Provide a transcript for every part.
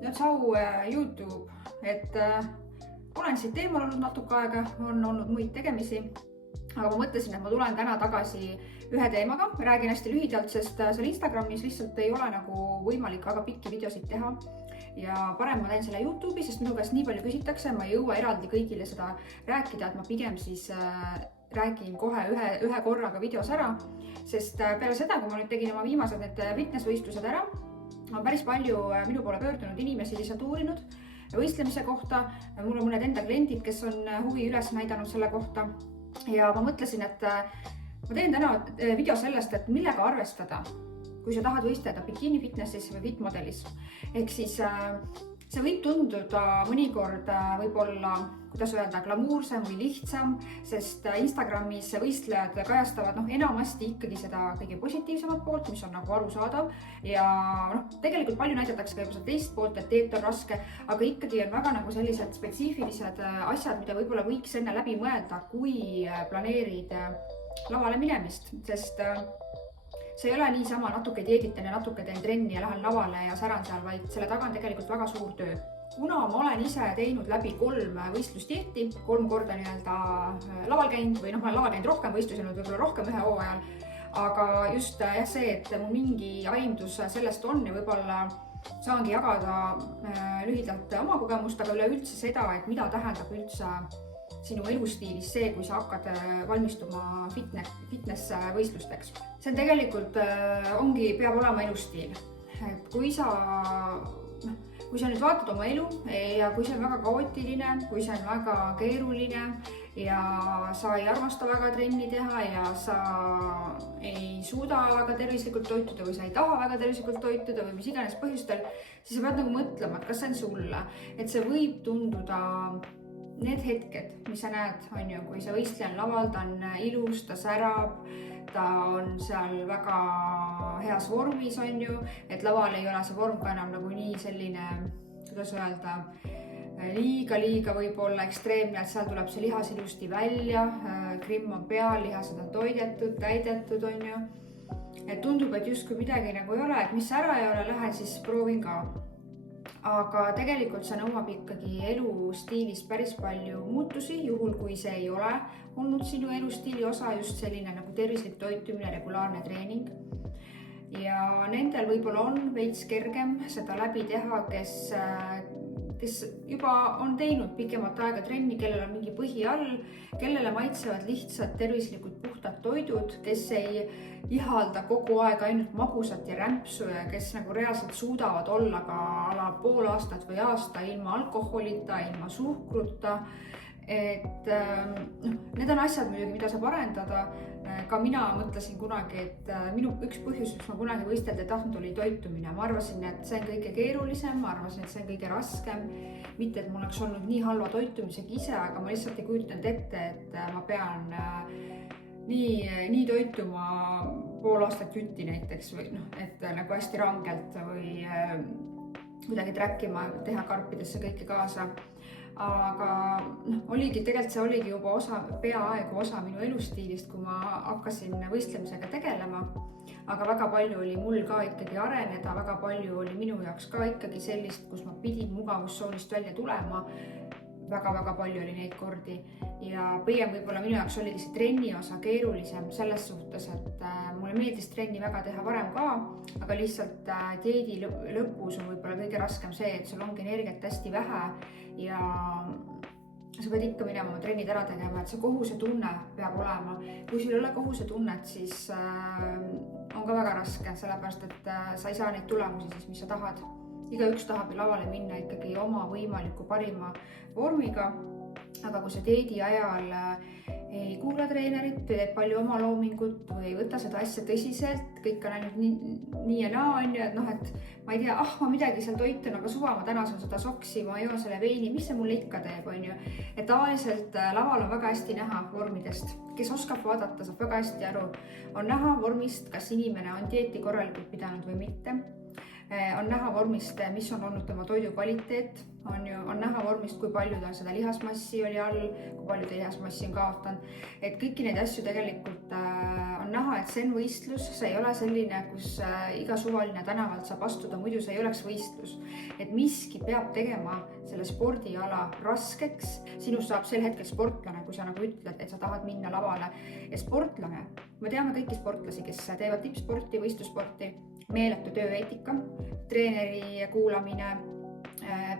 no tšau YouTube, olen siit teemal olnud natuke aega, on olnud muid tegemisi, aga ma mõtlesin, et ma tulen täna tagasi ühe teemaga, räägin hästi lühidalt, sest seal Instagramis lihtsalt ei ole nagu võimalik väga pikki videosid teha ja parem ma teen selle YouTube'i, sest minu käest nii palju küsitakse, ma ei jõua eraldi kõigile seda rääkida, et ma pigem siis räägin kohe ühe korraga videos ära, sest peale seda, kui ma nüüd tegin oma viimased need fitnessvõistlused ära, on päris palju minu poole pöördunud inimesi lihtsalt uurinud võistlemise kohta. Mul on mõned enda kliendid, kes on huvi üles näidanud selle kohta ja ma mõtlesin, et ma teen täna video sellest, et millega arvestada, kui sa tahad võistelda bikini fitnessis või fitmodelis. Ehk siis see võib tunduda mõnikord võib-olla, kuidas öelda, glamuursem või lihtsam, sest Instagramis võistlejad kajastavad enamasti ikkagi seda kõige positiivsemat poolt, mis on nagu arusaadav ja tegelikult palju näidatakse ka juba seda teist poolt, et teed on raske, aga ikkagi on väga nagu sellised spetsiifilised asjad, mida võib-olla võiks enne läbi mõelda, kui planeerid lavale minemist, sest see ei ole niisama natuke dieeditan ja natuke teen trenni ja lähen lavale ja säran seal, vaid selle taga on tegelikult väga suur töö. Kuna ma olen ise teinud läbi 3 võistlusdieeti, 3 korda laval käinud või ma olen laval käinud rohkem, võistlusinud võib-olla rohkem ühe hooajal, aga just see, et mul mingi aimdus sellest on ja võib-olla saangi jagada lühidalt oma kogemust, aga üleüldse seda, et mida tähendab üldse sinu elustiilis see, kui sa hakkad valmistuma fitness võistlusteks. See on tegelikult peab olema elustiil. Et kui sa nüüd vaatad oma elu ja kui see on väga kaootiline, kui see on väga keeruline ja sa ei armasta väga trenni teha ja sa ei suuda väga tervislikult toituda või sa ei taha väga tervislikult toituda või mis iganes põhjustel, siis sa pead nagu mõtlema, et kas see on sulle. Et see võib tunduda need hetked, mis sa näed, kui see võistleja on laval, ta on ilus, ta särab, ta on seal väga heas vormis, et laval ei ole see vorm ka enam nagu nii selline, kuidas öelda, liiga võib-olla ekstreemne, et seal tuleb see lihas ilusti välja, grimm on peal, lihased on toidetud, täidetud, et tundub, et justkui midagi nagu ei ole, et mis ära ei ole, lähen siis proovin ka. Aga tegelikult see nõuab ikkagi elustiilis päris palju muutusi, juhul kui see ei ole olnud sinu elustiili osa, just selline nagu tervislik toitumine, regulaarne treening. Ja nendel võib-olla on veits kergem seda läbi teha, kes juba on teinud pikemat aega trenni, kellel on mingi põhi all, kellele maitsevad lihtsalt tervislikud puhtad toidud, kes ei ihalda kogu aeg ainult magusat ja rämpsu ja kes nagu reaalselt suudavad olla ka pool aastat või aasta ilma alkoholita, ilma suhkruta. Et need on asjad muidugi, mida saab arendada. Ka mina mõtlesin kunagi, et minu üks põhjus, miks ma kunagi võistelda ei tahtnud, oli toitumine. Ma arvasin, et see on kõige keerulisem, ma arvasin, et see on kõige raskem. Mitte, et mul oleks olnud nii halva toitumisega ise, aga ma lihtsalt ei kujutanud ette, et ma pean nii toituma pool aastat jutti näiteks või et nagu hästi rangelt või kuidagi trackima, teha karpidesse kõike kaasa. Aga tegelikult see oligi juba peaaegu osa minu elustiilist, kui ma hakkasin võistlemisega tegelema. Aga väga palju oli mul ka ikkagi areneda, väga palju oli minu jaoks ka ikkagi sellist, kus ma pidin mugavustsoonist välja tulema. Väga palju oli neid kordi ja pigem võib-olla minu jaoks oligi see trenni osa keerulisem selles suhtes, et mulle meeldis trenni väga teha varem ka, aga lihtsalt dieedi lõpus on võib-olla kõige raskem see, et sul ongi energiat hästi vähe ja sa pead ikka minema oma trennid ära tegema, et see kohusetunne peab olema. Kui sul ei ole kohusetunnet, siis on ka väga raske, sellepärast et sa ei saa neid tulemusi siis, mis sa tahad. Igaüks tahab lavale minna ikkagi oma võimaliku parima vormiga, aga kui sa dieedi ajal ei kuula treenerit, teed palju oma loomingut või ei võta seda asja tõsiselt, kõik on ainult nii ja naa, et ma ei tea, ma midagi seal toitun, aga suva ma täna saan seda soksi, ma joon selle veini, mis see mulle ikka teeb, Et tavaliselt laval on väga hästi näha vormidest, kes oskab vaadata, saab väga hästi aru, on näha vormist, kas inimene on dieeti korralikult pidanud või mitte. On näha vormist, mis on olnud tema toidu kvaliteet, on näha vormist, kui palju ta seda lihasmassi oli all, kui palju ta lihasmassi on kaotanud. Et kõiki neid asju tegelikult on näha, et see on võistlus, see ei ole selline, kus iga suvaline tänavalt saab astuda, muidu see ei oleks võistlus. Et miski peab tegema selle spordiala raskeks, sinust saab sel hetkel sportlane, kui sa nagu ütled, et sa tahad minna lavale. Ja sportlane, me teame kõiki sportlasi, kes teevad tippsporti, võistlussporti, meeletu tööeetika, treeneri kuulamine,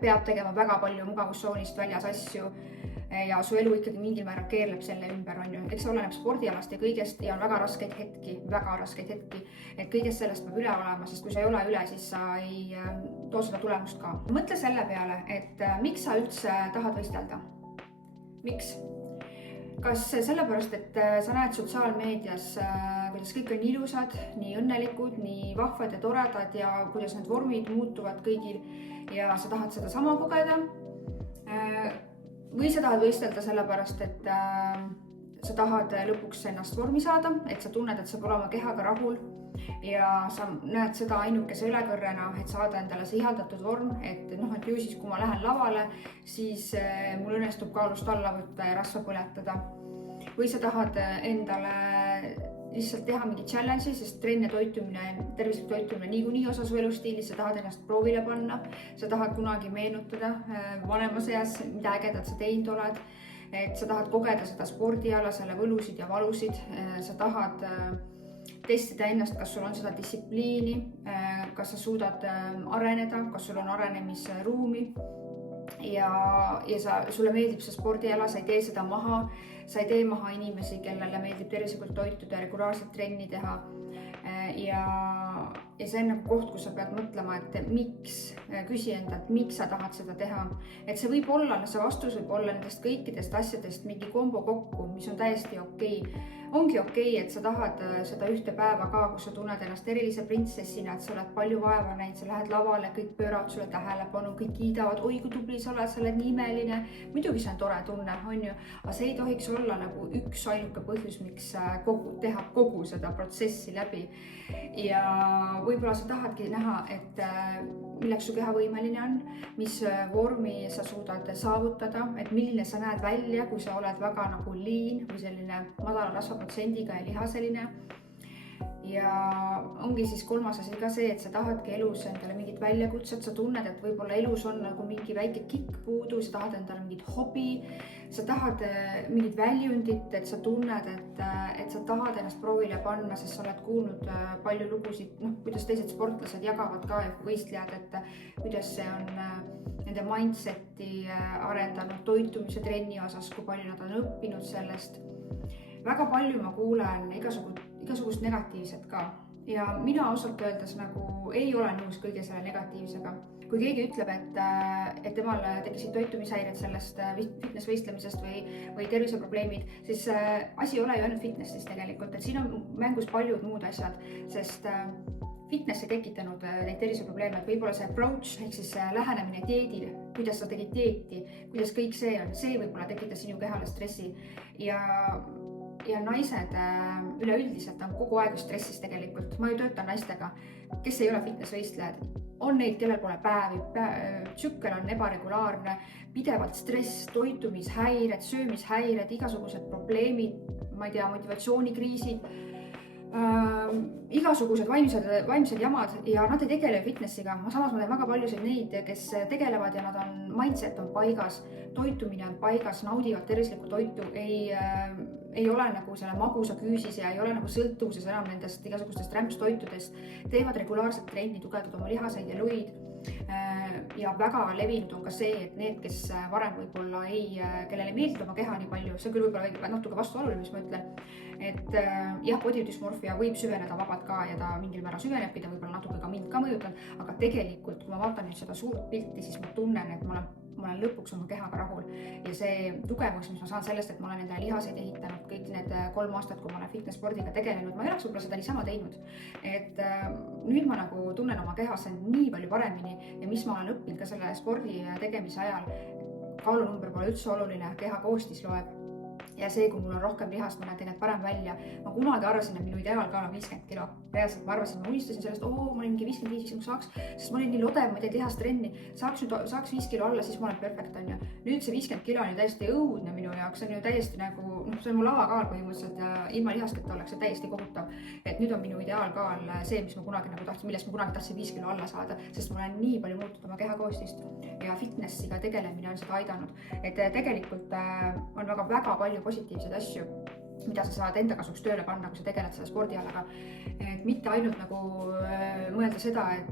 peab tegema väga palju mugavustsoonist väljas asju ja su elu ikkagi mingil määral keerleb selle ümber, on ju. Eks see oleneb spordialast ja kõigest ja on väga raskeid hetki, et kõigest sellest peab üle olema, sest kui sa ei ole üle, siis sa ei too seda tulemust ka. Mõtle selle peale, et miks sa üldse tahad võistelda? Miks? Kas sellepärast, et sa näed sotsiaalmeedias, kuidas kõik on ilusad, nii õnnelikud, nii vahvad ja toredad ja kuidas need vormid muutuvad kõigil ja sa tahad seda sama kogeda? Või sa tahad võistelda sellepärast, et sa tahad lõpuks ennast vormi saada, et sa tunned, et sa pole oma kehaga rahul ja sa näed seda ainukese ülekõrrena, et saada endale see ihaldatud vorm, et ju siis, kui ma lähen lavale, siis mul õnnestub kaalust alla võtta ja rasva põletada. Või sa tahad endale lihtsalt teha mingi challenge'i, sest trenn ja toitumine, tervislik toitumine niikuinii osa su elustiilis, sa tahad ennast proovile panna, sa tahad kunagi meenutada vanemas eas, mida ägedat sa teinud oled, et sa tahad kogeda seda spordiala, selle võlusid ja valusid, sa tahad testida ennast, kas sul on seda distsipliini, kas sa suudad areneda, kas sul on arenemisruumi ja sulle meeldib see spordiala, sa ei tee seda maha, sa ei tee maha inimesi, kellele meeldib tervislikult toituda ja regulaarselt trenni teha. Ja see on nagu koht, kus sa pead mõtlema, et miks, küsi endalt, miks sa tahad seda teha. Et see võib olla, see vastus võib olla nendest kõikidest asjadest mingi kombo kokku, mis on täiesti okei. Ongi okei, et sa tahad seda ühte päeva ka, kus sa tunned ennast erilise printsessina, et sa oled palju vaeva näinud, sa lähed lavale, kõik pööravad sulle tähelepanu, kõik kiidavad, oi kui tubli sa oled, sa oled nii imeline. Muidugi see on tore tunne, on ju, aga see ei tohiks olla nagu üks ainuke põhjus, miks teha kogu seda protsessi läbi. Ja võib-olla sa tahadki näha, et milleks su keha võimeline on, mis vormi sa suudad saavutada, et milline sa näed välja, kui sa oled väga nagu lean või selline madala rasvaprotsendiga ja lihaseline. Ja ongi siis kolmas asi ka see, et sa tahadki elus endale mingit väljakutset, sa tunned, et võib-olla elus on nagu mingi väike kikk puudu, sa tahad endale mingit hobi, sa tahad mingit väljundit, et sa tunned, et sa tahad ennast proovile panna, sest sa oled kuulnud palju lugusid, kuidas teised sportlased jagavad ka võistlejad, et kuidas see on nende mindseti arendanud toitumise trenni osas, kui palju nad on õppinud sellest. Väga palju ma kuulen igasugust negatiivset ka ja mina ausalt öeldes nagu ei ole nõus kõige selle negatiivsega. Kui keegi ütleb, et temal tekkisid toitumishäired sellest fitness võistlemisest või terviseprobleemid, siis asi ei ole ju ainult fitnessis tegelikult, et siin on mängus paljud muud asjad, sest fitness ei tekitanud neid terviseprobleeme, et võib-olla see approach ehk siis lähenemine dieedile, kuidas sa tegid dieeti, kuidas kõik see on, see võib-olla tekitas sinu kehale stressi ja naised üleüldiselt on kogu aeg stressis tegelikult. Ma ju töötan naistega, kes ei ole fitnessvõistlejad. On neid, kellel pole päevi, tsükkel on ebaregulaarne, pidevalt stress, toitumishäired, söömishäired, igasugused probleemid, ma ei tea, motivatsioonikriisid, igasugused vaimsed jamad ja nad ei tegele fitnessiga. Samas ma teen väga paljusid neid, kes tegelevad ja nad on, mindset on paigas, toitumine on paigas, naudivad tervislikku toitu, ei ole nagu selle magusa küüsis ja ei ole nagu sõltuvuses enam nendest igasugustest rämpstoitudest, teevad regulaarselt trenni, tugevdavad oma lihaseid ja luid. Ja väga levinud on ka see, et need, kes varem võib-olla kellele ei meeldi oma keha nii palju, see küll võib-olla natuke vastuoluline, mis ma ütlen, et jah, body dysmorphia võib süveneda vabalt ka ja ta mingil määral süveneb, ta võib-olla natuke ka mind ka mõjutanud, aga tegelikult, kui ma vaatan nüüd seda suurt pilti, siis ma tunnen, et ma olen lõpuks oma kehaga rahul ja see tugevus, mis ma saan sellest, et ma olen endale lihaseid ehitanud kõik need 3 aastat, kui ma olen fitness-spordiga tegelenud, ma ei oleks võib-olla seda niisama teinud. Et nüüd ma nagu tunnen oma kehas nii palju paremini ja mis ma olen õppinud ka selle spordi tegemise ajal, kaalunumber pole üldse oluline, keha koostis loeb. ja see, kui mul on rohkem lihast, ma näen tegelikult parem välja. Ma kunagi arvasin, et minu ideaalkaal on 50 kilo. Reaalselt ma arvasin, ma unistasin sellest, ma olin mingi 55, kui saaks, sest ma olin nii lodev, ma tein lihastrenni, saaks 5 kilo alla, siis ma olen perfekt, on ju. Nüüd see 50 kilo on ju täiesti õudne minu jaoks, see on ju täiesti nagu, see on mu lavakaal põhimõtteliselt ja ilma lihasteta oleks see täiesti kohutav. Et nüüd on minu ideaalkaal see, mis ma kunagi nagu tahtsin, millest ma kunagi tahtsin 5 kilo alla saada, sest ma olen nii palju muutnud oma kehakoostist ja fitnessiga tegelemine on seda aidanud. Et tegelikult on väga palju positiivseid asju, mida sa saad enda kasuks tööle panna, kui sa tegeled selle spordialaga. Et mitte ainult nagu mõelda seda, et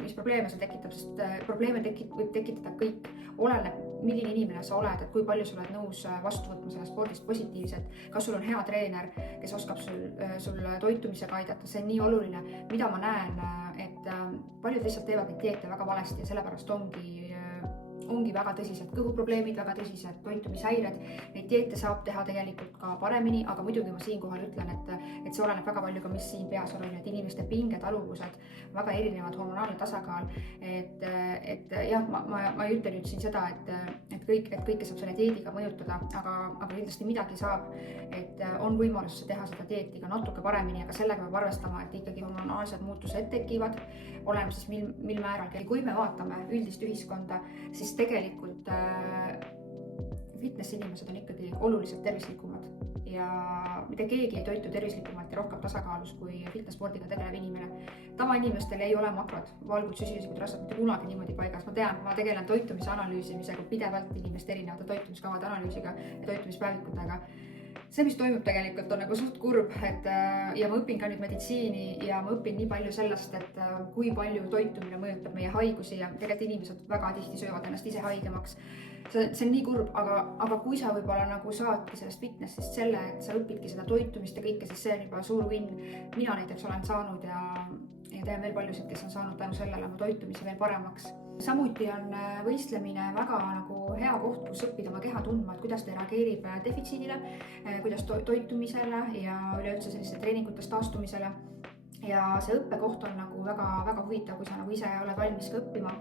mis probleeme see tekitab, sest probleeme võib tekitada kõik. Oleneb, milline inimene sa oled, et kui palju sa oled nõus vastu võtma selle spordist positiivselt. Kas sul on hea treener, kes oskab sul toitumisega aidata, see on nii oluline. Mida ma näen, et paljud lihtsalt teevad neid dieete väga valesti ja sellepärast ongi väga tõsised kõhuprobleemid, väga tõsised toitumishäired. Neid dieete saab teha tegelikult ka paremini, aga muidugi ma siinkohal ütlen, et see oleneb väga palju ka, mis siin peas on, et inimeste pingetaluvused, väga erinevad hormonaalne tasakaal. Et jah, ma ei ütle nüüd siin seda, et kõike saab selle dieediga mõjutada, aga kindlasti midagi saab, et on võimalus teha seda dieetiga natuke paremini, aga sellega peab arvestama, et ikkagi hormonaalsed muutused tekivad, oleneb siis mil määral. Kui me vaatame üldist ühiskonda, siis tegelikult fitness inimesed on ikkagi oluliselt tervislikumad ja mitte keegi ei toitu tervislikumalt ja rohkem tasakaalus kui fitness spordiga tegelev inimene. Tavainimestel ei ole makrod, valgud, süsiliskud rasvad mitte kunagi niimoodi paigas. Ma tean, ma tegelen toitumise analüüsimisega pidevalt inimeste erinevate toitumiskavade analüüsiga ja toitumispäevikutega. See, mis toimub tegelikult, on nagu suht kurb, ja ma õpin ka nüüd meditsiini ja ma õpin nii palju sellest, et kui palju toitumine mõjutab meie haigusi ja tegelikult inimesed väga tihti söövad ennast ise haigemaks. See on nii kurb, aga kui sa võib-olla nagu saadki sellest fitnessist selle, et sa õpidki seda toitumist ja kõike, siis see on juba suur win. Mina näiteks olen saanud ja tean veel paljusid, kes on saanud tänu sellele oma toitumise veel paremaks. Samuti on võistlemine väga nagu hea koht, kus õppida oma keha tundma, et kuidas ta reageerib defitsiidile, kuidas toitumisele ja üleüldse selliste treeningutest taastumisele. Ja see õppekoht on nagu väga huvitav, kui sa nagu ise oled valmis ka õppima.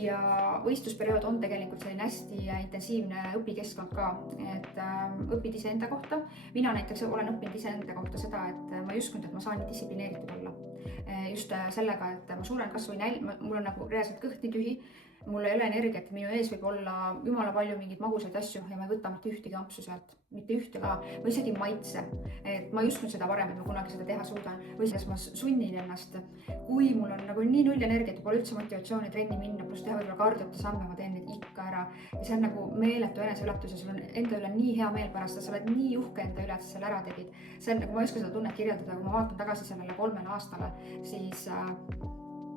Ja võistlusperiood on tegelikult selline hästi intensiivne õpikeskkond ka, et õpid iseenda kohta. Mina näiteks olen õppinud iseenda kohta seda, et ma ei uskunud, et ma saan nii distsiplineeritud olla. Just sellega, et ma suren kas või mul on nagu reaalselt kõht nii tühi, mul ei ole energiat, minu ees võib olla jumala palju mingeid magusaid asju ja ma ei võta mitte ühtegi ampsu sealt, mitte ühte ka, või isegi maitse. Et ma ei uskunud seda varem, et ma kunagi seda teha suudan, või siis ma sunnin ennast, kui mul on nagu nii null energiat, pole üldse motivatsiooni trenni minna, pluss teha võib-olla kardiota samme, ma teen neid ikka ära. Ja see on nagu meeletu eneseületus ja sul on enda üle nii hea meel pärast, sa oled nii uhke enda üle, et sa selle ära tegid. See on nagu, ma ei oska seda tunnet kirjeldada, kui ma vaatan tagasi sellele 3 aastale, siis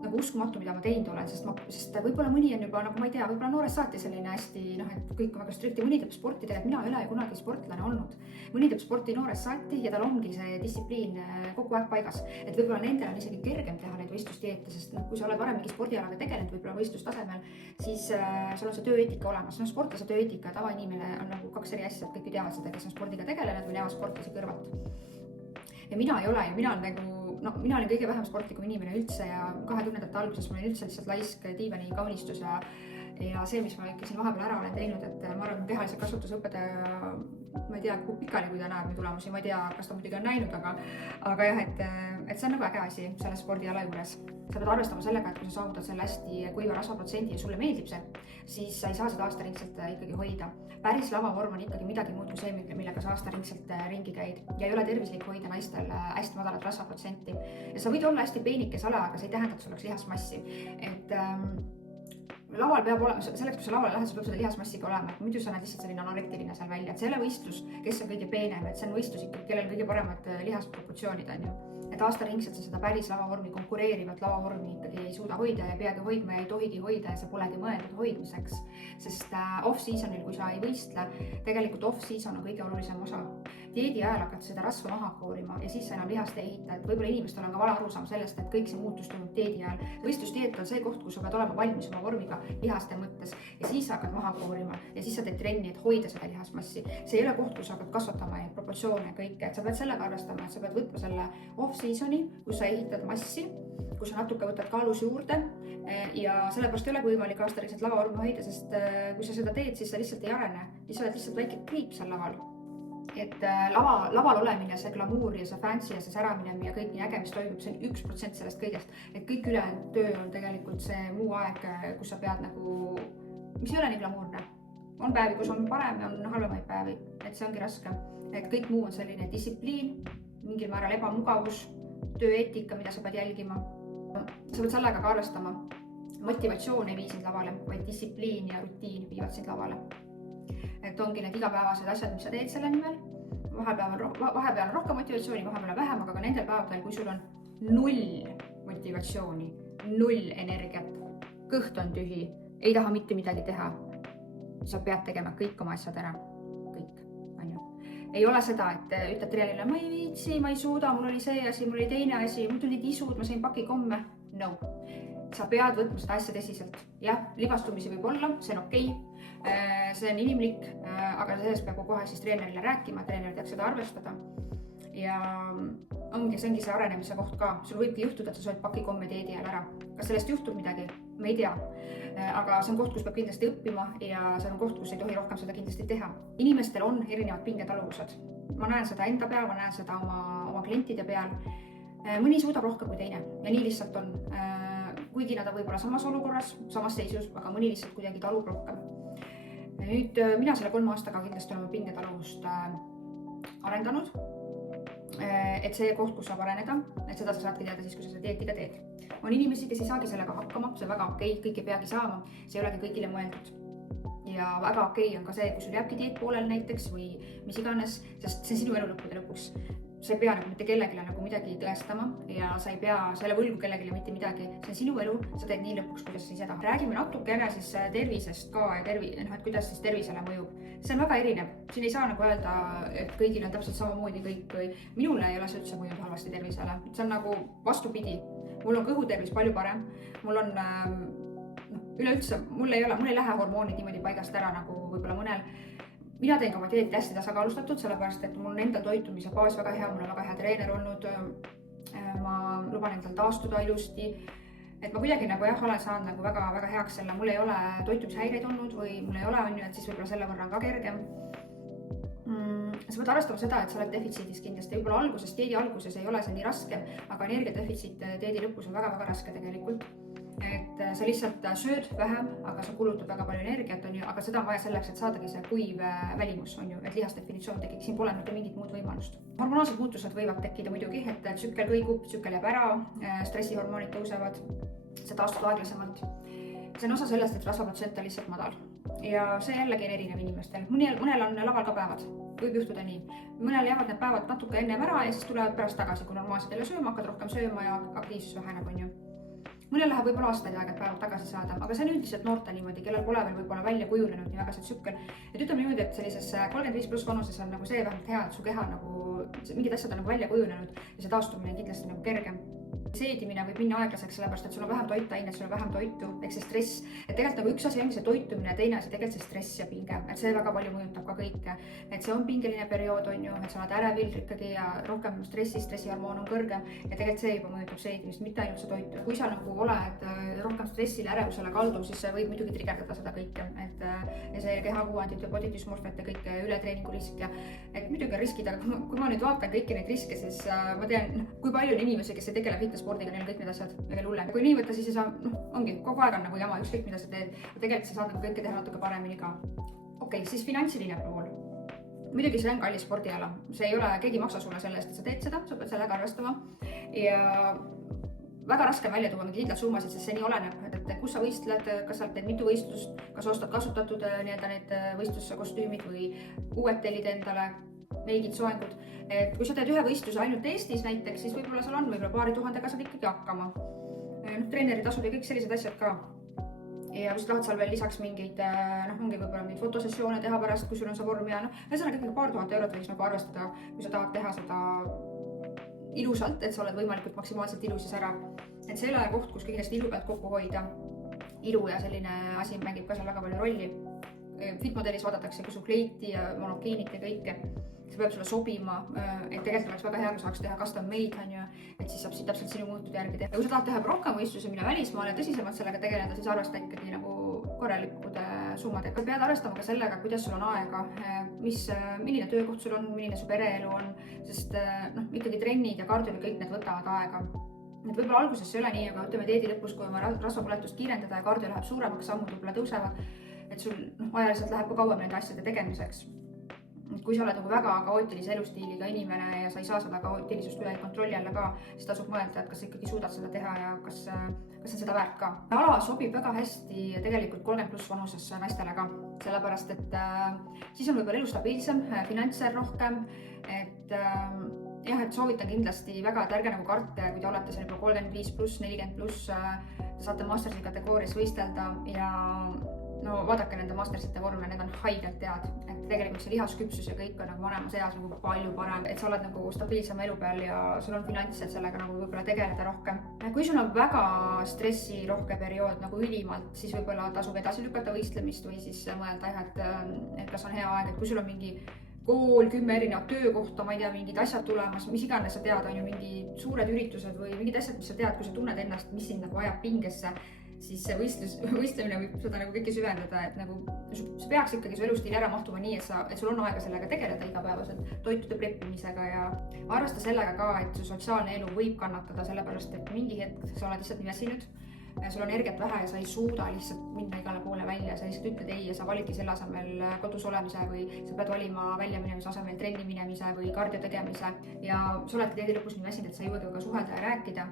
nagu uskumatu, mida ma teinud olen, sest võib-olla mõni on juba, nagu ma ei tea, võib-olla noorest saati selline hästi, et kõik on väga strikti, mõni teeb sporti, tegelikult mina ei ole ju kunagi sportlane olnud. Mõni teeb sporti noorest saati ja tal ongi see distsipliin kogu aeg paigas. Et võib-olla nendel on isegi kergem teha neid võistlusdieete, sest kui sa oled varem mingi spordialaga tegelenud, võib-olla võistlustasemel, siis sul on see tööeetika olemas. Sportlase tööeetika ja tavainimene on nagu 2 eri asja, et kõik teavad seda, kes on spordiga tegelenud või näevad sportlasi kõrvalt. Ja mina ei ole ju, mina olin kõige vähem sportlikum inimene üldse ja 2000-ndate alguses ma olin üldse lihtsalt laisk diivani kaunistus ja see, mis ma ikka siin vahepeal ära olen teinud, et ma arvan, et kehalise kasvatuse õpetaja, ma ei tea, kui pikali, kui ta näeb neid tulemusi, ma ei tea, kas ta muidugi on näinud, aga jah, et see on nagu äge asi selle spordiala juures. Sa pead arvestama sellega, et kui sa saavutad selle hästi kuiva rasvaprotsendi ja sulle meeldib see, siis sa ei saa seda aastaringselt ikkagi hoida. Päris lavavorm on ikkagi midagi muud kui see, millega sa aastaringselt ringi käid ja ei ole tervislik hoida naistel hästi madalat rasvaprotsenti. Ja sa võid olla hästi peenike sala, aga see ei tähenda, et sul oleks lihasmassi. Et laval peab olema, selleks kui sa lavale lähed, sul peab seda lihasmassiga olema, et muidu sa näed lihtsalt selline anorektiline seal välja. Et see ei ole võistlus, kes on kõige peenem, et see on võistlus ikkagi, kellel on kõige paremad lihasproportsioonid on ju. Et aastaringselt sa seda päris lavavormi, konkureerivat lavavormi ikkagi ei suuda hoida ja peagi hoidma ja ei tohigi hoida ja see polegi mõeldud hoidmiseks. Sest off-seasonil, kui sa ei võistle, tegelikult off-season on kõige olulisem osa. Dieedi ajal hakkad seda rasva maha koorima ja siis sa enam lihast ei ehita. Et võib-olla inimestel on ka vale arusaam sellest, et kõik see muutus toimub dieedi ajal. Võistlusdieet on see koht, kus sa pead olema valmis oma vormiga lihaste mõttes ja siis hakkad maha koorima ja siis sa teed trenni, et hoida seda lihasmassi. See ei ole koht, kus sa hakkad kasvatama ja proportsioone kõike, et sa pead sellega arvestama, et sa pead võtma selle off off-season'i, kus sa ehitad massi, kus sa natuke võtad kaalus juurde ja sellepärast ei ole võimalik aastaliselt lavavormi hoida, sest kui sa seda teed, siis sa lihtsalt ei arene ja sa oled lihtsalt väike kriip seal laval. Et laval olemine, see glamuur ja see fancy ja see säramine ja kõik nii äge, mis toimub, see on 1% sellest kõigest. Et kõik ülejäänud töö on tegelikult see muu aeg, kus sa pead nagu, mis ei ole nii glamuurne. On päevi, kus on parem ja on halvemaid päevi, et see ongi raske. Et kõik muu on selline distsipliin, mingil määral ebamugavus, tööeetika, mida sa pead jälgima. Sa pead sellega ka arvestama. Motivatsioon ei vii sind lavale, vaid distsipliin ja rutiin viivad sind lavale. Et ongi need igapäevased asjad, mis sa teed selle nimel. Vahepeal on rohkem motivatsiooni, vahepeal on vähem, aga ka nendel päevadel, kui sul on 0 motivatsiooni, 0 energiat, kõht on tühi, ei taha mitte midagi teha, sa pead tegema kõik oma asjad ära. Kõik, on ju. Ei ole seda, et ütled treenerile, ma ei viitsi, ma ei suuda, mul oli see asi, mul oli teine asi, mul tulid isud, ma sain paki komme. No. Sa pead võtma seda asja tõsiselt. Jah, libastumisi võib olla, see on okei. See on inimlik, aga sellest peab kohe siis treenerile rääkima, treener teab seda arvestada. Ja see ongi see arenemise koht ka. Sul võibki juhtuda, et sa sööd paki komme dieedi ajal ära. Kas sellest juhtub midagi? Me ei tea. Aga see on koht, kus peab kindlasti õppima ja see on koht, kus ei tohi rohkem seda kindlasti teha. Inimestel on erinevad pingetaluvused. Ma näen seda enda peal, ma näen seda oma klientide peal. Mõni suudab rohkem kui teine ja nii lihtsalt on. Kuigi nad on võib-olla samas olukorras, samas seisus, aga mõni lihtsalt kuidagi talub rohkem. Nüüd mina selle 3 aastaga kindlasti olen pingetaluvust arendanud. Et see koht, kus saab areneda, et seda sa saadki teada siis, kui sa seda dieetiga teed. On inimesi, kes ei saagi sellega hakkama, see on väga okei, kõik ei peagi saama, see ei olegi kõigile mõeldud. Ja väga okei on ka see, kui sul jääbki dieet poolel näiteks või mis iganes, sest see on sinu elu lõpuks. Sa ei pea nagu mitte kellegile nagu midagi tõestama ja sa ei pea selle võlgu kellegile mitte midagi. See on sinu elu, sa teed nii lõpuks, kuidas sa ise tahad. Räägime natukene siis tervisest ka ja et kuidas siis tervisele mõjub. See on väga erinev. Siin ei saa nagu öelda, et kõigil on täpselt samamoodi kõik või minule ei ole see üldse mõjunud halvasti tervisele. See on nagu vastupidi. Mul on kõhutervis palju parem. Mul on üleüldse, mul ei lähe hormoonid niimoodi paigast ära nagu võib-olla mõnel. Mina teen ka oma dieeti hästi tasakaalustatud, sellepärast, et mul on endal toitumise baas väga hea, mul on väga hea treener olnud, ma luban endal taastuda ilusti, et ma kuidagi nagu olen saanud nagu väga heaks selle, mul ei ole toitumishäireid olnud või mul ei ole, et siis võib-olla selle võrra on ka kergem. Sa pead arvestama seda, et sa oled defitsiidis kindlasti, võib-olla dieedi alguses ei ole see nii raske, aga energiadefitsiit dieedi lõpus on väga raske tegelikult. Et sa lihtsalt sööd vähem, aga sa kulutad väga palju energiat, aga seda on vaja selleks, et saadagi see kuiv välimus, et lihasdefinitsioon tekib, siin pole mitte mingit muud võimalust. Hormonaalsed muutused võivad tekkida muidugi, et tsükkel kõigub, tsükkel jääb ära, stressihormoonid tõusevad, see taastub aeglasemalt. See on osa sellest, et rasvaprotsent on lihtsalt madal ja see jällegi on erinev inimestel. Mõnel on laval ka päevad, võib juhtuda nii. Mõnel jäävad need päevad natuke ennem ära ja siis tulevad pärast tagasi, kui normaalselt jälle sööma, hakkad rohkem sööma ja aktiivsus väheneb, Mõnel läheb võib-olla aastaid aega, et päevad tagasi saada, aga see on üldiselt noorte niimoodi, kellel pole veel võib-olla välja kujunenud nii väga see tsükkel. Et ütleme niimoodi, et sellises 35+ vanuses on nagu see vähemalt hea, et su keha nagu, mingid asjad on nagu välja kujunenud ja see taastumine on kindlasti nagu kergem. Seedimine võib minna aeglaseks, sellepärast, et sul on vähem toitainet, sul on vähem toitu, ehk see stress. Et tegelikult nagu üks asi ongi see toitumine ja teine asi tegelikult see stress ja pinge, et see väga palju mõjutab ka kõike. Et see on pingeline periood, et sa oled ärevil ikkagi ja rohkem stressihormoon on kõrgem ja tegelikult see juba mõjutab seedimist, mitte ainult see toitu. Kui sa nagu oled rohkem stressile, ärevusele kaldu, siis see võib muidugi trigerdada seda kõike, ja see kehakuvandid ja body dysmorphiat ja kõik ületreeningu risk ja et muidugi on riskid, aga kui ma nüüd vaatan kõiki neid riske, siis ma tean, kui palju on inimesi, kes ei tegele fitnesspordiga, neil kõik need asjad veel hullem. Kui nii võtta, siis ei saa, ongi, kogu aeg on nagu jama, ükskõik mida sa teed, tegelikult sa saad nagu kõike teha natuke paremini ka. Okei, siis finantsiline pool. Muidugi see on kallis spordiala, see ei ole, keegi maksa sulle selle eest, et sa teed seda, sa pead sellega arvestama ja väga raske on välja tuua mingi kindlad summasid, sest see nii oleneb, et kus sa võistled, kas sa teed mitu võistlust, kas ostad kasutatud need võistluskostüümid või uued tellid endale, meigid, soengud. Et kui sa teed ühe võistluse ainult Eestis näiteks, siis võib-olla seal on paari tuhandega saad ikkagi hakkama. Treeneri tasud ja kõik sellised asjad ka. Ja kui sa tahad seal veel lisaks mingeid, ongi võib-olla mingeid fotosessioone teha pärast, kui sul on see vorm ja ühesõnaga ikkagi paar tuhat eurot võiks nagu arvestada, kui sa tahad teha seda ilusalt, et sa oled võimalikult maksimaalselt ilusis ära. Et see ei ole koht, kus kindlasti ilu pealt kokku hoida. Ilu ja selline asi mängib ka seal väga palju rolli. Fitmodelis vaadatakse ka su kleiti ja monokiinit ja kõike. See peab sulle sobima, et tegelikult oleks väga hea, kui saaks teha custom made, et siis saab täpselt sinu muutude järgi teha. Ja kui sa tahad teha rohkem võistlusi, minna välismaale tõsisemalt sellega tegeleda, siis arvesta ikkagi nagu korralikude summadega. Pead arvestama ka sellega, kuidas sul on aega, milline töökoht sul on, milline su pereelu on, sest ikkagi trennid ja kardio ja kõik need võtavad aega. Et võib-olla alguses see ei ole nii, aga ütleme dieedi lõpus, kui oma rasvapõletust kiirendada ja kardio läheb suuremaks, sammud võib-olla tõusevad, et sul ajaliselt läheb ka kauem nende asjade tegemiseks. Kui sa oled nagu väga kaootilise elustiiliga inimene ja sa ei saa seda kaootilisust üle kontrolli alla ka, siis tasub mõelda, et kas sa ikkagi suudad seda teha ja kas on seda väärt ka. Ala sobib väga hästi tegelikult 30+ vanusesse naistele ka, sellepärast et siis on võib-olla elu stabiilsem, finantse rohkem, et soovitan kindlasti väga, et ärge nagu kartke, kui te olete seal juba 35+, 40+, te saate mastersi kategoorias võistelda ja vaadake nende mastersite vorme, need on haigelt head, et tegelikult see lihasküpsus ja kõik on nagu vanemas eas nagu palju parem, et sa oled nagu stabiilsema elu peal ja sul on finants, et sellega nagu võib-olla tegeleda rohkem. Kui sul on väga stressirohke periood nagu ülimalt, siis võib-olla tasub edasi lükata võistlemist või siis mõelda, et kas on hea aeg, et kui sul on mingi kool, 10 erinevat töökohta, ma ei tea, mingid asjad tulemas, mis iganes sa tead, on ju mingi suured üritused või mingid asjad, mis sa tead, kui sa tunned ennast, mis sind nagu ajab pingesse, siis see võistlemine võib seda nagu kõike süvendada, et nagu see peaks ikkagi su elustiili ära mahtuma nii, et sul on aega sellega tegeleda igapäevaselt, toitude preppimisega ja arvesta sellega ka, et su sotsiaalne elu võib kannatada, sellepärast et mingi hetk sa oled lihtsalt nii väsinud, sul on energiat vähe ja sa ei suuda lihtsalt minna igale poole välja, sa lihtsalt ütled ei ja sa validki selle asemel kodus olemise või sa pead valima väljaminemise asemel trenni minemise või kardio tegemise ja sa oledki dieedi lõpus nii väsinud, et sa ei jõua ka suhelda ja rääkida.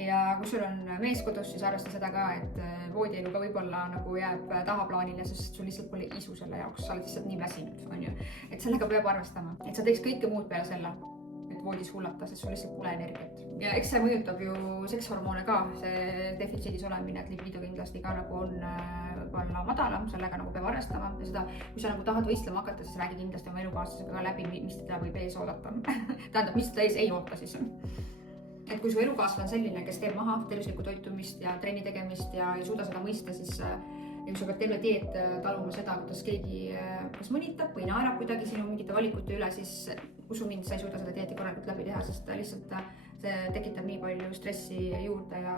Ja kui sul on mees kodus, siis arvesta seda ka, et voodielu ka võib-olla nagu jääb tahaplaanile, sest sul lihtsalt pole isu selle jaoks, sa oled lihtsalt nii väsinud, on ju. Et sellega peab arvestama, et sa teeks kõike muud peale selle, et voodis hullata, sest sul lihtsalt pole energiat. Ja eks see mõjutab ju sekshormoone ka, see defitsiidis olemine, et libido kindlasti ka nagu on võib-olla madalam, sellega nagu peab arvestama ja seda, kui sa nagu tahad võistlema hakata, siis räägi kindlasti oma elukaaslasega ka läbi, mis teda võib ees oodata. Tähendab, mis teda ees ei oota siis. Et kui su elukaaslane on selline, kes teeb maha tervislikku toitumist ja trenni tegemist ja ei suuda seda mõista, siis ja kui sa pead terve dieet taluma seda, kuidas keegi kas mõnitab või naerab kuidagi sinu mingite valikute üle, siis usu mind, sa ei suuda seda dieeti korralikult läbi teha, sest lihtsalt see tekitab nii palju stressi juurde ja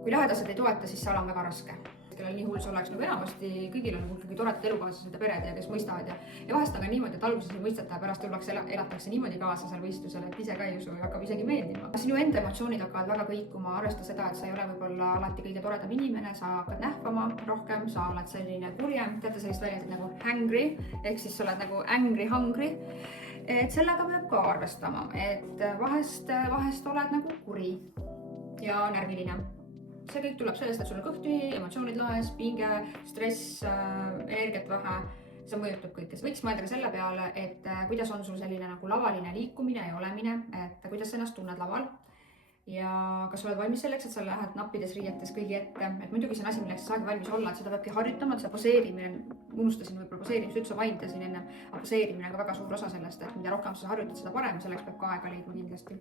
kui lähedased ei toeta, siis see ala on väga raske. Kellel nii hull see oleks nagu enamasti, kõigil on ikkagi toredad elukaaslased ja pered ja kes mõistavad ja vahest on ka niimoodi, et alguses ei mõisteta ja pärast elatakse niimoodi kaasa seal võistlusel, et ise ka ei usu ja hakkab isegi meeldima. Sinu enda emotsioonid hakkavad väga kõikuma, arvesta seda, et sa ei ole võib-olla alati kõige toredam inimene, sa hakkad nähvama rohkem, sa oled selline kurjem, teate sellist väljendit nagu hangry, ehk siis sa oled nagu hungry. Et sellega peab ka arvestama, et vahest oled nagu kuri ja närviline. See kõik tuleb sellest, et sul on kõht tühi, emotsioonid laes, pinge, stress, energiat vähe, see mõjutab kõike. Võiks mõelda ka selle peale, et kuidas on sul selline nagu lavaline liikumine ja olemine, et kuidas sa ennast tunned laval ja kas sa oled valmis selleks, et sa lähed nappides riietes kõigi ette. Et muidugi see on asi, milleks sa saagi valmis olla, et seda peabki harjutama, et see poseerimine, unustasin võib-olla poseerimist üldse mainidasin enne, aga poseerimine on ka väga suur osa sellest, et mida rohkem sa harjutad, seda parem, selleks peab ka aega leidma kindlasti.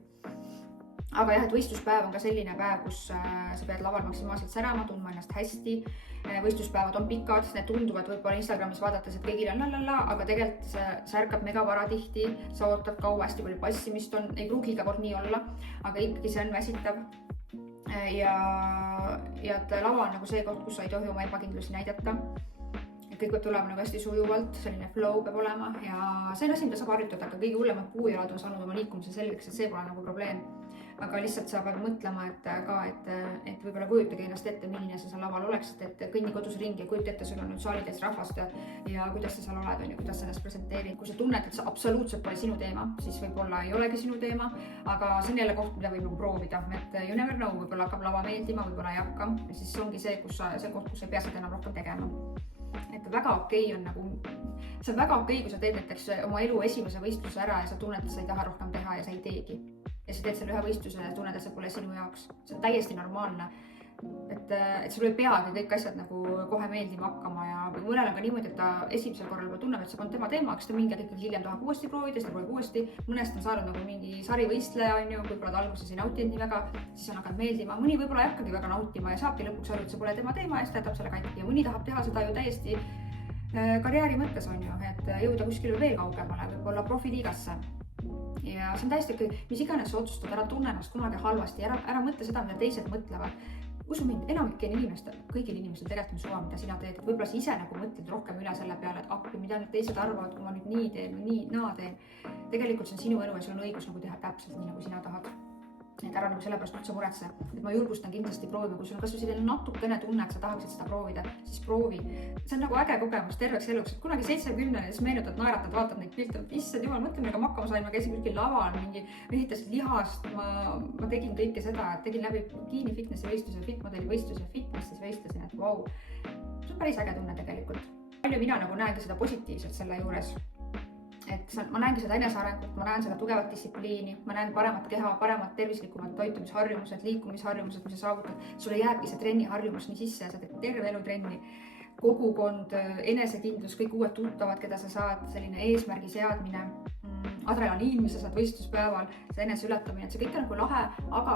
Aga jah, et võistluspäev on ka selline päev, kus sa pead laval maksimaalselt särama, tundma ennast hästi. Võistluspäevad on pikad, need tunduvad võib-olla Instagramis vaadates, et kõigil on lalala, aga tegelikult sa ärkad megavara tihti, sa ootad kaua, hästi palju passimist on, ei pruugi iga kord nii olla, aga ikkagi see on väsitav. Ja et lava on nagu see koht, kus sa ei tohi oma ebakindlusi näidata. Kõik peab tulema nagu hästi sujuvalt, selline flow peab olema ja see on asi, mida saab harjutada, aga kõige hullemad puujalad on saanud oma liikumise selgeks, et see pole nagu probleem. Aga lihtsalt sa pead mõtlema, et võib-olla kujutage ennast ette, milline sa seal laval oleksid, et kõnni kodus ringi ja kujuta ette, sul on nüüd saalides rahvast ja kuidas sa seal oled, kuidas sa ennast presenteerid. Kui sa tunned, et see absoluutselt pole sinu teema, siis võib-olla ei olegi sinu teema, aga see on jälle koht, mida võib nagu proovida, et you never know, võib-olla hakkab lava meeldima, võib-olla ei hakka ja siis ongi see koht, kus sa ei pea seda enam rohkem tegema. Et väga okei on nagu, see on väga okei, kui sa teed näiteks oma elu esimese võistluse ära ja sa tunned, et sa ei taha rohkem teha ja sa ei teegi. Ja sa teed selle ühe võistluse ja tunned, et see pole sinu jaoks. See on täiesti normaalne. Et sul ei peagi kõik asjad nagu kohe meeldima hakkama ja mõnel on ka niimoodi, et ta esimesel korral tunneb, et see on tema teemaks, ta mingi ikkagi hiljem tahab uuesti proovida, siis ta proovib uuesti. Mõnest on saanud nagu mingi sarivõistleja, võib-olla ta alguses ei nautinud nii väga, siis on hakanud meeldima. Mõni võib-olla ei hakkagi väga nautima ja saabki lõpuks aru, et see pole tema teema ja siis ta jätab selle katki. Ja mõni tahab teha seda ju täiesti karjääri mõttes, et jõuda kuskile veel kaugemale, võib-olla profiliigasse. ja see on täiesti okei, mis iganes sa otsustad, ära tunne ennast kunagi halvasti, ära mõtle seda, mida teised mõtlevad. Usu mind, enamikel inimestel, kõigil inimestel tegelikult on suva, mida sina teed, et võib-olla sa ise nagu mõtled rohkem üle selle peale, et appi, mida nüüd teised arvavad, kui ma nüüd nii teen või nii naa teen. Tegelikult see on sinu elu ja sul on õigus nagu teha täpselt nii, nagu sina tahad. Et ära nagu sellepärast üldse muretse, et ma julgustan kindlasti proovima, kui sul on kasvõi selline natukene tunne, et sa tahaksid seda proovida, siis proovi. See on nagu äge kogemus terveks eluks, et kunagi 70 siis meenutad, naeratad, vaatad neid pilte, issand jumal, mõtle, millega ma hakkama sain, ma käisin kuskil laval, mingi ehitasin lihast, ma tegin kõike seda, et tegin läbi bikini fitnessi võistluse, fitmodeli võistluse, fitnessis võistlesin, et vau, see on päris äge tunne tegelikult. Palju mina nagu näengi seda positiivselt selle juures. Et ma näengi seda enesearengut, ma näen seda tugevat distsipliini, ma näen paremat keha, paremat tervislikumad toitumisharjumused, liikumisharjumused, kui sa saavutad. Sulle jääbki see trenniharjumus nii sisse ja sa teed terve elu trenni. Kogukond, enesekindlus, kõik uued tuttavad, keda sa saad, selline eesmärgi seadmine, adrenaliin, mis sa saad võistluspäeval, see enese ületamine, et see kõik on nagu lahe, aga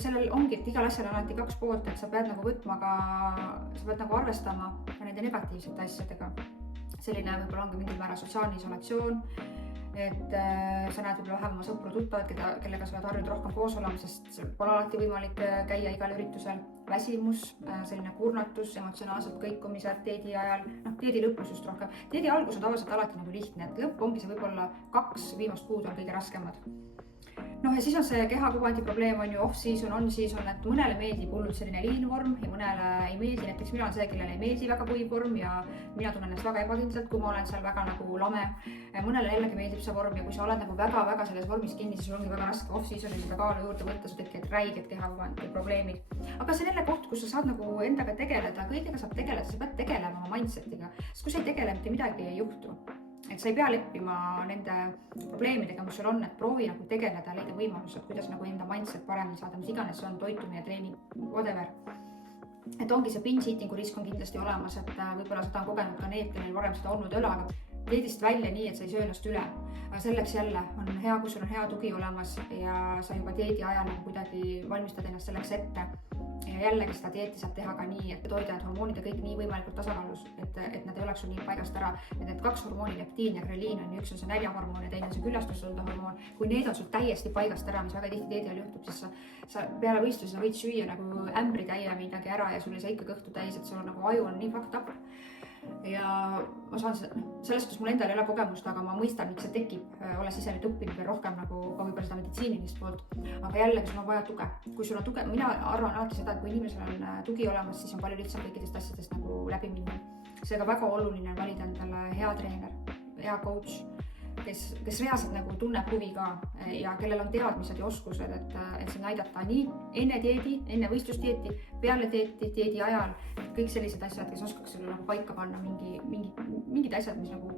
sellel ongi, et igal asjal on alati kaks poolt, et sa pead nagu võtma ka, sa pead nagu arvestama ka nende negatiivsete asjadega. Selline võib-olla ongi mingil määra sotsiaalne isolatsioon, et sa näed võib-olla vähem oma sõpru-tuttavad, kellega sa oled harjunud rohkem koos olema, sest pole alati võimalik käia igal üritusel. Väsimus, selline kurnatus, emotsionaalsed kõikumised dieedi ajal, dieedi lõpus just rohkem. Dieedi algus on tavaliselt alati nagu lihtne, et lõpp ongi see võib-olla 2 viimast kuud on kõige raskemad. Ja siis on see kehakuvandi probleem on ju off-season, on-season, et mõnele meeldib hullult selline liinvorm ja mõnele ei meeldi. Näiteks mina olen see, kellele ei meeldi väga kuivvorm ja mina tunnen ennast väga ebakindlalt, kui ma olen seal väga nagu lame. Mõnele jällegi meeldib see vorm ja kui sa oled nagu väga selles vormis kinni, siis ongi väga raske off-seasonil seda kaalu juurde võtta, sa tekivad räiged kehakuvandi probleemid. Aga see on jälle koht, kus sa saad nagu endaga tegeleda, kõigega saab tegeleda, sa pead tegelema oma mindsetiga, sest kui sa ei tegele, mitte midagi ei juhtu. Et sa ei pea leppima nende probleemidega, mis sul on, et proovi nagu tegeleda, leida võimalused, kuidas nagu enda mindset paremini saada, mis iganes see on, toitumine, treening, whatever. Et ongi see binge eatingu risk on kindlasti olemas, et võib-olla seda on kogenud ka need, kellel varem seda olnud ei ole, aga dieedist välja nii, et sa ei söö ennast üle. Aga selleks jälle on hea, kui sul on hea tugi olemas ja sa juba dieedi ajal kuidagi valmistad ennast selleks ette. Ja jällegi seda dieeti saab teha ka nii, et toidajad, hormoonid ja kõik nii võimalikult tasakaalus, et nad ei oleks sul nii paigast ära. Need 2 hormooni, leptiin ja greliin on üks on see näljahormoon ja teine on see küllastussolda hormoon. Kui need on sul täiesti paigast ära, mis väga tihti dieedi ajal juhtub, siis sa peale võistlusi võid süüa nagu ämbritäie midagi ära ja sul ei saa ikka kõhtu täis, et sul nagu aju on nii fucked up. Ja ma saan sellest, kus mul endal ei ole kogemust, aga ma mõistan, miks see tekib, olles ise nüüd õppinud veel rohkem nagu ka võib-olla seda meditsiinilist poolt. Aga jällegi sul on vaja tuge. Kui sul on tuge, mina arvan alati seda, et kui inimesel on tugi olemas, siis on palju lihtsam kõikidest asjadest nagu läbi minna. Seega väga oluline valida endale hea treener, hea coach, kes reaalselt nagu tunneb huvi ka ja kellel on teadmised ja oskused, et sind aidata nii enne dieedi, enne võistlusdieeti, peale dieedi ajal, kõik sellised asjad, kes oskaks sulle nagu paika panna mingid asjad, mis nagu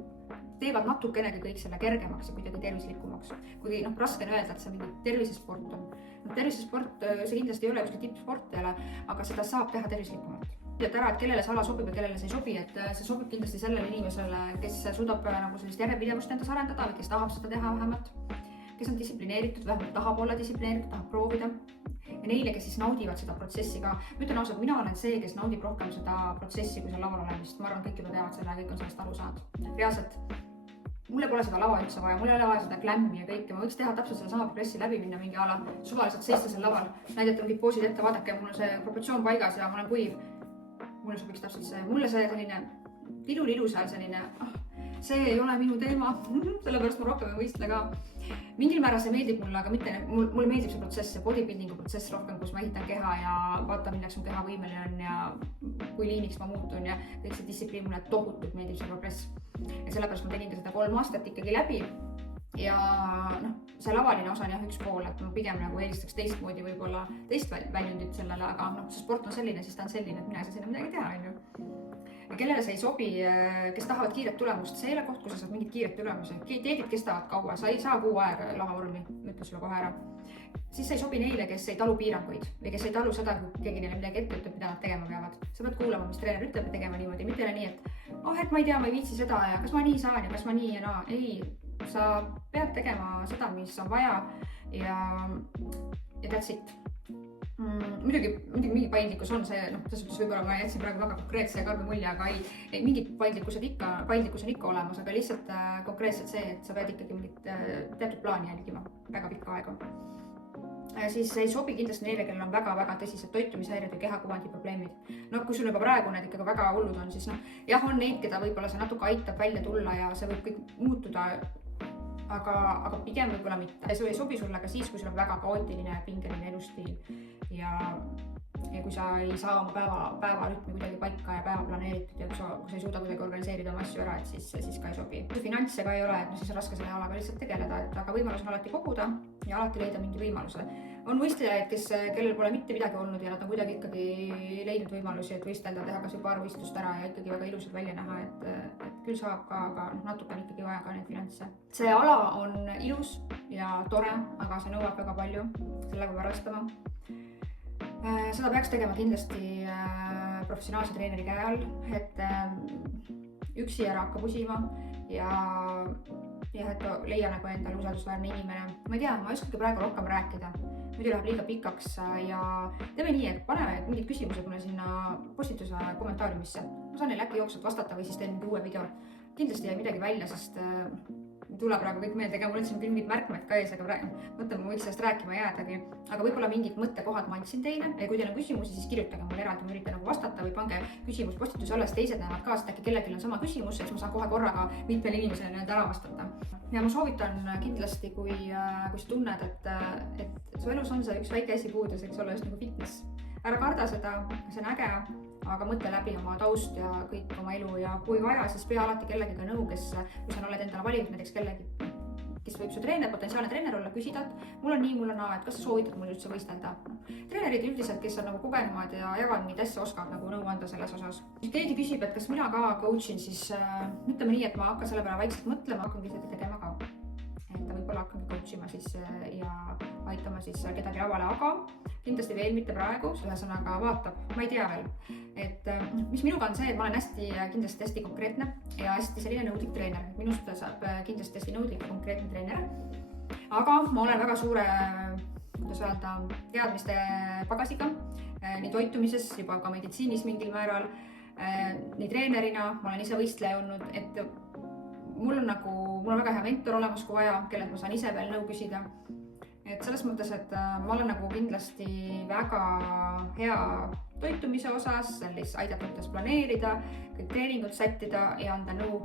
teevad natukenegi kõik selle kergemaks ja kuidagi tervislikumaks. Kui raske on öelda, et see mingi tervisesport on. Tervisesport, see kindlasti ei ole ükski tippsport jälle, aga seda saab teha tervislikumalt. Et ära, et kellele see ala sobib ja kellele see ei sobi, et see sobib kindlasti sellele inimesele, kes suudab nagu sellist järjepidevust endas arendada või kes tahab seda teha vähemalt, kes on distsiplineeritud, vähemalt tahab olla distsiplineeritud, tahab proovida ja neile, kes siis naudivad seda protsessi ka. Ma ütlen ausalt, mina olen see, kes naudib rohkem seda protsessi, kui seal laval olemist. Ma arvan, kõik juba teavad selle, kõik on sellest aru saanud. Reaalselt, mulle pole seda lava üldse vaja, mulle ei ole vaja seda glämmi ja kõike. Ma võiks teha täpselt selle sama progressi läbi minna mingi ala, suvaliselt seista seal laval, näidata mingid poosid ette, vaadake, mul on see proportsioon paigas ja ma olen kuiv. Mulle sobiks täpselt see, mulle see selline lilu seal selline, see ei ole minu teema, sellepärast ma rohkem ei võistle ka. Mingil määral see meeldib mulle, aga mitte, mulle meeldib see protsess, see bodybuildingu protsess rohkem, kus ma ehitan keha ja vaatan, milleks mu keha võimeline on ja kui liiniks ma muutun ja kõik see distsipliin mulle tohutult meeldib see progress. Ja sellepärast ma tegin ka seda 3 aastat ikkagi läbi ja see lavaline osa on jah üks pool, et ma pigem nagu eelistaks teistmoodi võib-olla teist väljundit sellele, aga see sport on selline, siis ta on selline, et mina ei saa sinna midagi teha, on ju. Ja kellele see ei sobi, kes tahavad kiiret tulemust, see ei ole koht, kus sa saad mingit kiiret tulemusi. Dieedid kestavad kaua, sa ei saa kuu aega lavavormi, ütlen sulle kohe ära. Siis see ei sobi neile, kes ei talu piiranguid või kes ei talu seda, kui keegi neile midagi ette ütleb, mida nad tegema peavad. Sa pead kuulama, mis treener ütleb ja tegema niimoodi, mitte nii, et ma ei tea, ma ei viitsi seda ja kas ma nii saan ja kas ma nii ja naa. Ei, sa pead tegema seda, mis on vaja ja that's it. muidugi mingi paindlikkus on see, selles suhtes võib-olla ma jätsin praegu väga konkreetse ja karmi mulje, aga ei mingid paindlikkus on ikka olemas, aga lihtsalt konkreetselt see, et sa pead ikkagi mingit teatud plaani jälgima väga pikka aega. Siis ei sobi kindlasti neile, kellel on väga-väga tõsised toitumishäired või kehakuvandi probleemid. Kui sul juba praegu need ikkagi väga hullud on, siis jah, on neid, keda võib-olla see natuke aitab välja tulla ja see võib kõik muutuda, aga pigem võib-olla mitte. See ei sobi sulle ka siis, kui sul on väga kaootiline ja pingeline elustiil ja kui sa ei saa oma päevarütmi kuidagi paika ja päeva planeeritud ja kui sa ei suuda kuidagi organiseerida oma asju ära, et siis ka ei sobi. Kui finantse ka ei ole, et siis on raske selle alaga lihtsalt tegeleda, aga võimalus on alati koguda ja alati leida mingi võimaluse. On võistlejaid, kellel pole mitte midagi olnud ja nad on kuidagi ikkagi leidnud võimalusi, et võistelda, teha kas või paar võistlust ära ja ikkagi väga ilusad välja näha, et küll saab ka, aga natuke on ikkagi vaja ka neid finantse. See ala on ilus ja tore, aga see nõuab väga palju, sellega peab arvestama. Seda peaks tegema kindlasti professionaalse treeneri käe all, et üksi ära hakka pusima ja et leia nagu endale usaldusväärne inimene. Ma ei tea, ma ei oskagi praegu rohkem rääkida, muidu läheb liiga pikaks ja teeme nii, et paneme mingid küsimused mulle sinna postituse kommentaariumisse. Ma saan neile äkki jooksvalt vastata või siis teen mingi uue video. Kindlasti jäi midagi välja, sest tule praegu kõik meelde, ega mul üldse mingid märkmed ka ees, aga mõtlen, ma võiks sellest rääkima jäädagi. Aga võib-olla mingid mõttekohad ma andsin teile ja kui teil on küsimusi, siis kirjutage mulle eraldi, ma üritan nagu vastata või pange küsimus postituse alles, teised näevad ka, sest äkki kellelgi on sama küsimus, siis ma saan kohe korraga mitmele inimesele nii-öelda ära vastata. Ja ma soovitan kindlasti, kui sa tunned, et su elus on see üks väike asi puudus, eks ole, just nagu fitness. Ära karda seda, see on äge, aga mõtle läbi oma taust ja kõik oma elu ja kui vaja, siis pea alati kellegiga nõu, kui sa oled endale valinud näiteks kellegi, kes võib su potentsiaalne treener olla, küsida, et mul on nii, mul on naa, et kas sa soovitad mul üldse võistelda. Treenerid üldiselt, kes on nagu kogenumad ja jagavad neid asja, oskavad nagu nõu anda selles osas. Kui keegi küsib, et kas mina ka coachin, siis ütleme nii, et ma hakkan selle peale vaikselt mõtlema, hakkangi seda tegema ka. Et võib-olla hakkangi coachima siis ja aitama siis kedagi lavale, aga kindlasti veel mitte praegu, ühesõnaga vaatab, ma ei tea veel. Et mis minuga on see, et ma olen kindlasti hästi konkreetne ja hästi selline nõudlik treener. Minust saab kindlasti hästi nõudlik ja konkreetne treener. Aga ma olen väga suure, teadmiste pagasiga, nii toitumises, juba ka meditsiinis mingil määral, nii treenerina, ma olen ise võistleja olnud, et mul on väga hea mentor olemas, kui vaja, kellelt ma saan ise veel nõu küsida. Et selles mõttes, et ma olen nagu kindlasti väga hea toitumise osas, aidates planeerida, kõik treeningud sättida ja anda nõu,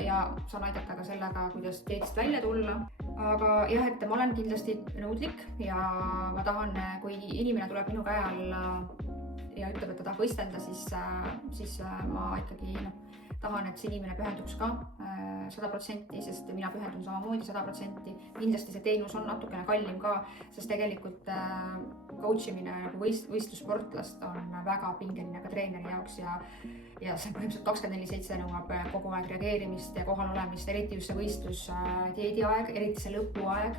ja saan aidata ka sellega, kuidas dieedist välja tulla. Aga jah, et ma olen kindlasti nõudlik ja ma tahan, kui inimene tuleb minu käe alla ja ütleb, et ta tahab võistelda, siis ma ikkagi tahan, et see inimene pühenduks ka 100%, sest mina pühendun samamoodi 100%. Kindlasti see teenus on natukene kallim ka, sest tegelikult coachimine nagu võistlussportlast on väga pingeline ka treeneri jaoks ja see põhimõtteliselt 24/7 nõuab kogu aeg reageerimist ja kohal olemist, eriti just see võistlus dieediaeg, eriti see lõpuaeg.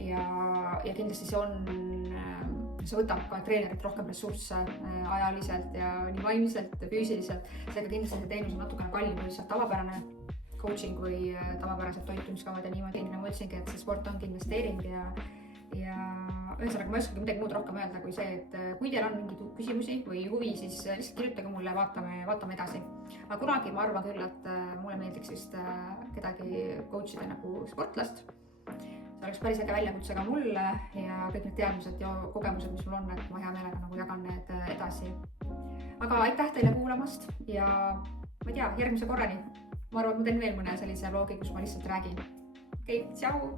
Ja kindlasti see võtab ka treenerit rohkem ressursse ajaliselt ja nii vaimselt ja füüsiliselt. Seega kindlasti see teenus on natukene kallim kui lihtsalt tavapärane coaching või tavapärased toitumiskavad ja niimoodi. Nagu ma ütlesingi, et see sport ongi investeering ja ühesõnaga ma ei oskagi midagi muud rohkem öelda kui see, et kui teil on mingeid küsimusi või huvi, siis lihtsalt kirjutage mulle, vaatame edasi. Aga kunagi ma arvan küll, et mulle meeldiks vist kedagi coachida nagu sportlast. See oleks päris äge väljakutse ka mulle ja kõik need teadmised ja kogemused, mis mul on, et ma hea meelega nagu jagan need edasi. Aga aitäh teile kuulamast ja ma ei tea, järgmise korrani. Ma arvan, et ma teen veel mõne sellise vlogi, kus ma lihtsalt räägin. Okei, tšau!